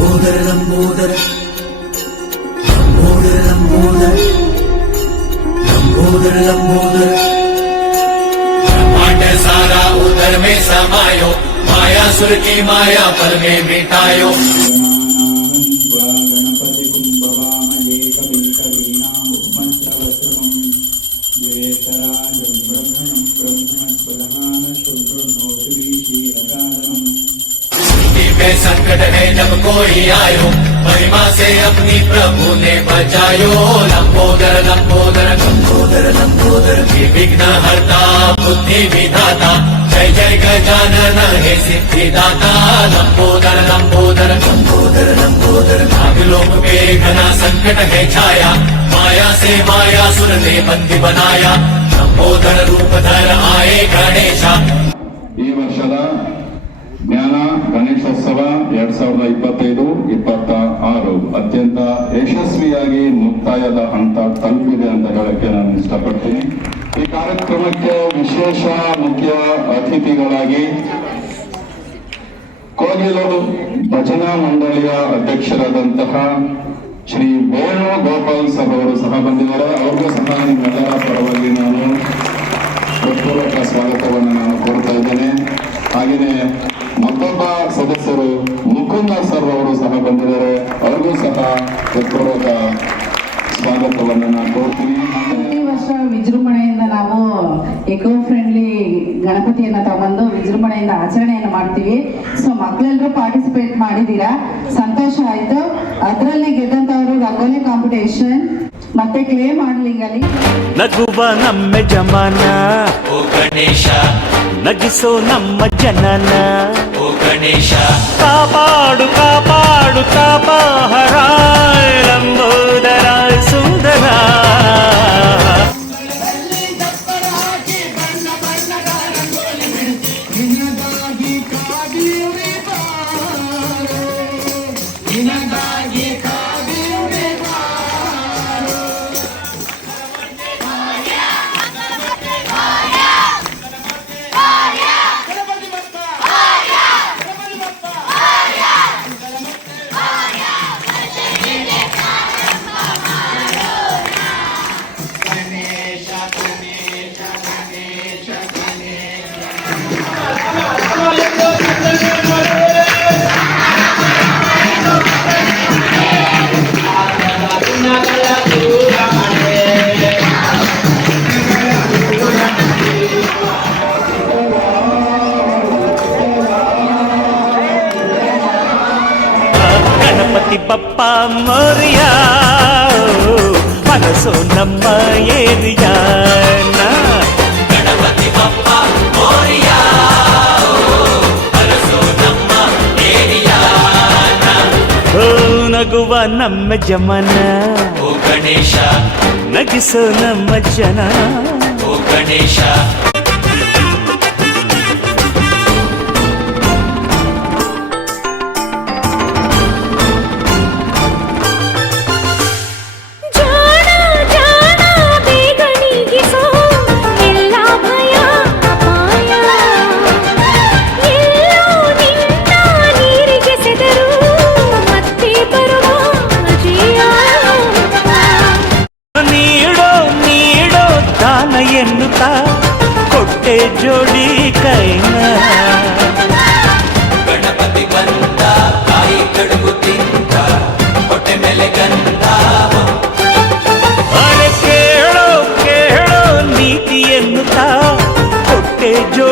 लंबोदर लंबोदर लंबोदर लंबोदर लंबोदर लंबोदर ब्रह्मांड सारा उदर में समायो, मायासुर की माया पल में मिटायो। संकट है जब कोई आयो, महिमा से अपनी प्रभु ने बचायो। लंबोदर लंबोदर लंबोदर लंबोदर विघ्न हरता बुद्धि विधाता, जय जय गजानन हे सिद्धिदाता। लंबोदर लंबोदर लंबोदर लंबोदर नागलोक पे घना संकट है छाया, माया से मायासुर ने बंदी बनाया। लंबोदर रूप धर आए गणेशा। ಈ ವರ್ಷದ ಜ್ಞಾನ ಗಣೇಶೋತ್ಸವ 2025-26 ಅತ್ಯಂತ ಯಶಸ್ವಿಯಾಗಿ ಮುಕ್ತಾಯದ ಹಂತ ತಲುಪಿದೆ ಅಂತ ಹೇಳಕ್ಕೆ ನಾನು ಇಷ್ಟಪಡ್ತೀನಿ. ಈ ಕಾರ್ಯಕ್ರಮಕ್ಕೆ ವಿಶೇಷ ಮುಖ್ಯ ಅತಿಥಿಗಳಾಗಿ ಕೋಗಿಲು ಭಜನಾ ಮಂಡಳಿಯ ಅಧ್ಯಕ್ಷರಾದಂತಹ ಶ್ರೀ ವೇಣುಗೋಪಾಲ್ ಸರ್ ಅವರು ಸಹ ಬಂದಿದ್ದಾರೆ. ಅವ್ರಿಗೂ ಸಹ ನಿಮ್ಮೆಲ್ಲರ ಪರವಾಗಿ ನಾನು ಹೃತ್ಪೂರ್ವಕ ಸ್ವಾಗತವನ್ನು ನಾನು ಕೋರ್ತಾ ಇದ್ದೇನೆ. ಹಾಗೆಯೇ ಮತ್ತೊಬ್ಬ ಸದಸ್ಯರು ಮುಕುಂದ ಸರ್ ಅವರು ಸಹ ಬಂದಿದ್ದಾರೆ. ಅವ್ರಿಗೂ ಸಹ ಹೃತ್ಪೂರ್ವಕ ಸ್ವಾಗತವನ್ನು ನಾನು ಕೋರ್ತೀನಿ. ಪ್ರತಿ ವರ್ಷ ವಿಜೃಂಭಣೆಯಿಂದ ನಾವು ಎಕೋ ಫ್ರೆಂಡ್ಲಿ ಗಣಪತಿಯನ್ನ ತಗೊಂಡು ವಿಜೃಂಭಣೆಯಿಂದ ಆಚರಣೆಯನ್ನು ಮಾಡ್ತೀವಿ. ಸೊ ಮಕ್ಕಳೆಲ್ಲರೂ ಪಾರ್ಟಿಸಿಪೇಟ್ ಮಾಡಿದ್ದೀರಾ, ಸಂತೋಷ ಆಯ್ತು. ಅದರಲ್ಲಿ ಗೆದ್ದಂತವರು ರಂಗೋಲಿ ಕಾಂಪಿಟೇಷನ್ ಮತ್ತೆ ಕ್ಲೇ ಮಾಡ್ಲಿಂಗ್ ಅಲ್ಲಿ ನಗುವ ನಮ್ಮ ಜಮಾನ ಓ ಗಣೇಶ, ನಗಿಸೋ ನಮ್ಮ ಜನನ ಓ ಗಣೇಶ, ಕಾಪಾಡು ಕಾಪಾಡು ತಾಪಹರ ಲಂಬೋದರ ಸುಂದರ. ಗಣಪತಿ ಬಪ್ಪ ಮೋರಿಯ ಮನಸ್ಸು ನಮ್ಮ ಏರಿಯಾನ. ಗಣಪತಿ ಬಪ್ಪ ಮೋರಿಯ ಮನಸ್ಸು ನಮ್ಮ ಏರಿಯಾನ. ಓ ನಗುವ ನಮ್ಮ ಜಮನ, ಓ ಗಣೇಶ, ನಗಿಸೋ ನಮ್ಮ ಜನ. ಓ ಗಣೇಶ, ಎನ್ನುತ್ತಾ ಕೊಟ್ಟೆ ಜೋಡಿ ಕೈನ. ಗಣಪತಿ ಬಂದ ಕಾಯಿ ಕಡುಬು ತಿಂದ ಹೊಟ್ಟೆ ಮೇಲೆ ಗಂಧ. ಅರೆ ಕೇಳೋ ಕೇಳೋ ನೀತಿ ಎನ್ನುತ್ತಾ ಕೊಟ್ಟೆ ಜೋಡಿ